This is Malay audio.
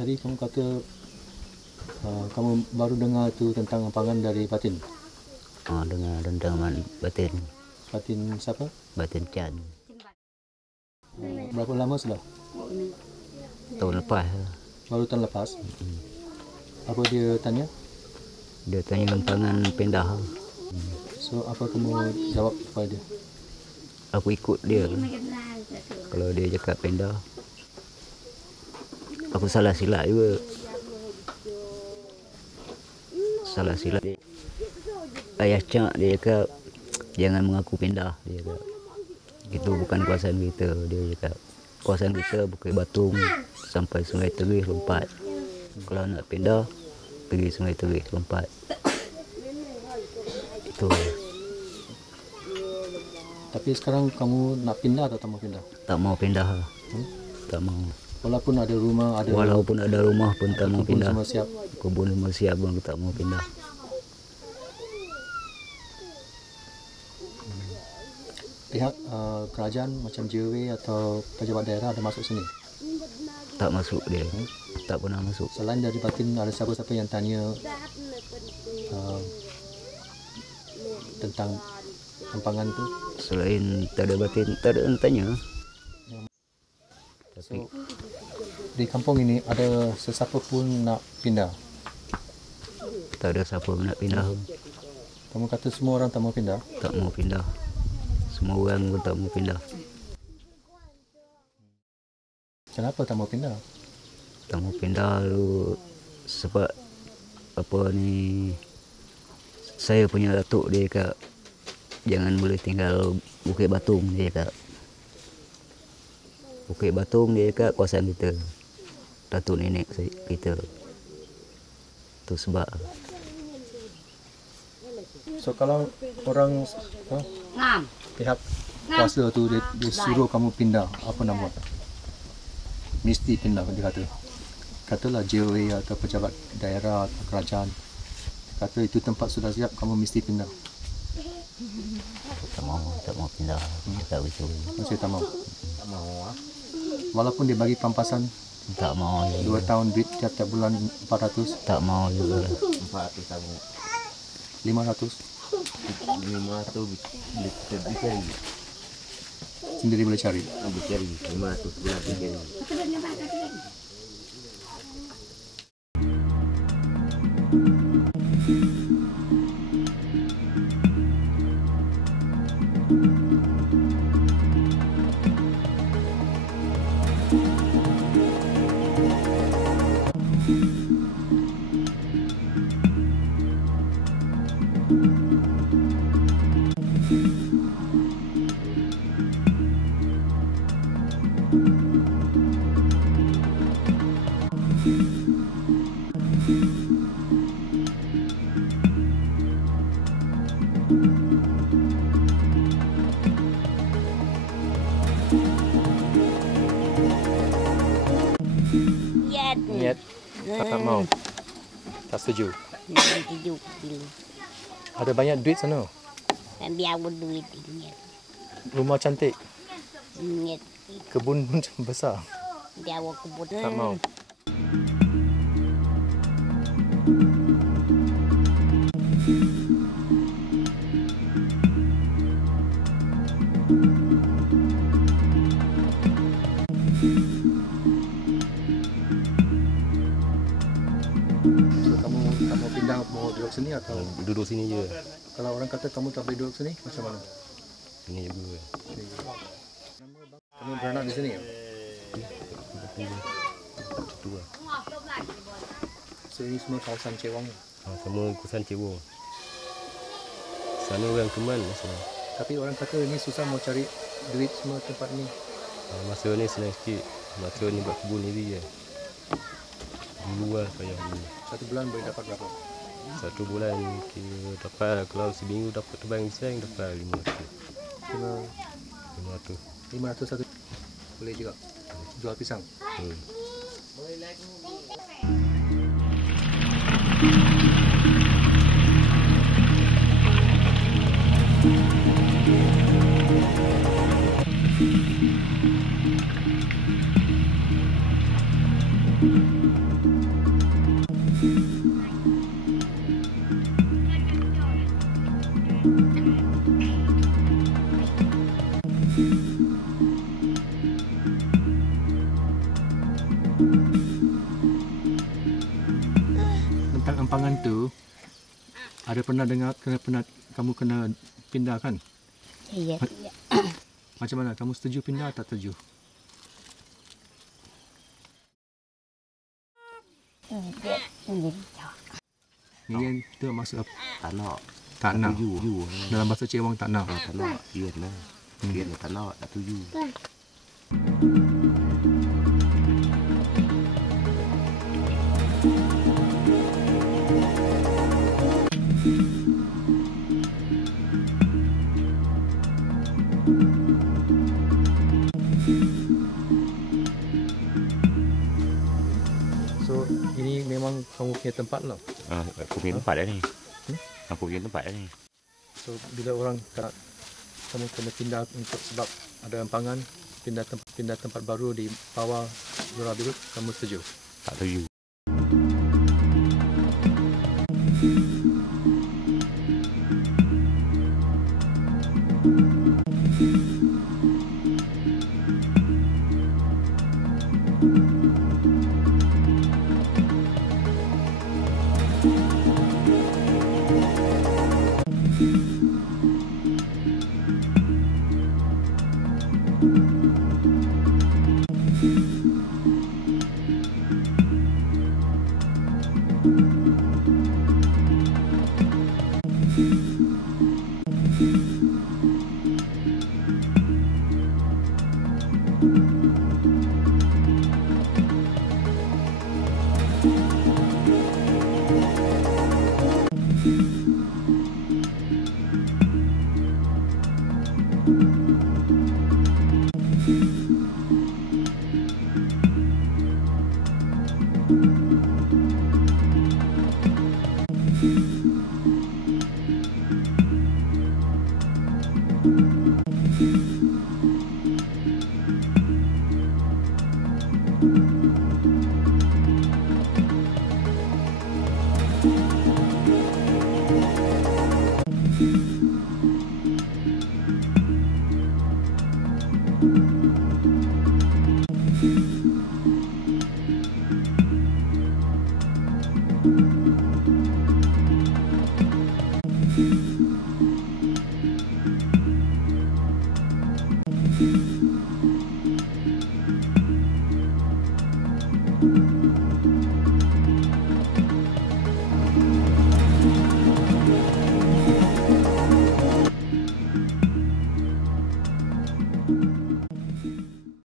Tadi kamu kata kamu baru dengar tu tentang ampangan dari Batin. Dengar tentang Batin. Batin siapa? Batin Chan. Berapa lama sudah? Tahun lepas. Baru tahun lepas. Apa dia tanya? Dia tanya ampangan pindah. So apa kamu jawab kepada dia? Aku ikut dia. Kalau dia cakap pindah, aku salah silap juga. Salah silap. Ayah Cak dia cakap jangan mengaku pindah. Dia cakap itu bukan kuasaan kita. Dia cakap kuasaan kita Bukit Batung sampai Sungai Terih lompat. Kalau nak pindah pergi Sungai Terih lompat. Itu. Tapi sekarang kamu nak pindah atau tak mau pindah? Tak mau pindah. Tak mau. Walaupun ada rumah, Walaupun ada rumah pun tak mau pindah. Semua siap. Kebun semua siap pun aku tak mau pindah. Pihak kerajaan macam JW atau pejabat daerah ada masuk sini? Tak masuk dia. Tak pernah masuk. Selain dari Batin, ada siapa-siapa yang tanya tentang ampangan tu? Selain tak ada Batin, tak ada yang tanya. So, di kampung ini ada sesiapa pun nak pindah? Tak ada siapa nak pindah. Kamu kata semua orang tak mau pindah? Tak mau pindah. Semua orang pun tak mau pindah. Kenapa tak mau pindah? Tak mau pindah tu sebab apa ni, saya punya datuk dia cakap jangan boleh tinggal Bukit Batung. Dia cakap Bukit Batung dia cakap kuasaan kita, datuk nenek kita. Tu sebab. So kalau orang pihak kuasa tu dia suruh kamu pindah, apa nak buat? Mesti pindah, dia kata. Katalah JOA atau pejabat daerah atau kerajaan kata itu tempat sudah siap, kamu mesti pindah. Tak mau pindah. Tak betul. Masih tak mau. Walaupun dia bagi pampasan Tak mau juga. 2 tahun duit tiap-tiap bulan 400. Tak mau juga. 400 tahun. 500 500 dicari. sendiri boleh cari. Dicari 500 bulan dicari. Niat tak mau. Tak setuju. Ada banyak duit sana. Dan biar berduit ingat. Rumah cantik. Ingat. Kebun macam besar. Dia awak kebun. Tak mau. So kamu pindah mau duduk sini atau Duduk sini je. kalau orang kata kamu tak boleh duduk sini macam mana? Sini juga. Kamu beranak di sini ya? Tu lah. So ini semua kawasan Cewang. Sama kawasan Cewang. Sana orang Keman masa. Tapi orang kata ini susah mau cari duit semua tempat ni. Masa ni senang sikit. Masa ni buat kebun ni je. Dulu lah payah dulu. 1 bulan boleh dapat berapa? 1 bulan kira dapat, kalau seminggu dapat terbang pisang dapat 500. 500 satu. Boleh juga jual pisang. Tentang empangan tu, ada pernah dengar kamu kena pindah kan? Iya. Macam mana? Kamu setuju pindah atau tak setuju? Ini tu maksud apa? Tak nak. Tak nak. Tuju. Dalam bahasa Cewang tak nak. Tak nak. Kian lah. Kian lah tak nak. Tak tuju. So ini memang kamu punya tempat lah. Aku punya tempat dah ni. Aku punya tempat dah ni. So bila orang kata kamu kena pindah untuk sebab ada empangan, pindah tempat baru di bawah Zura Birut, kamu setuju? Tak tuju.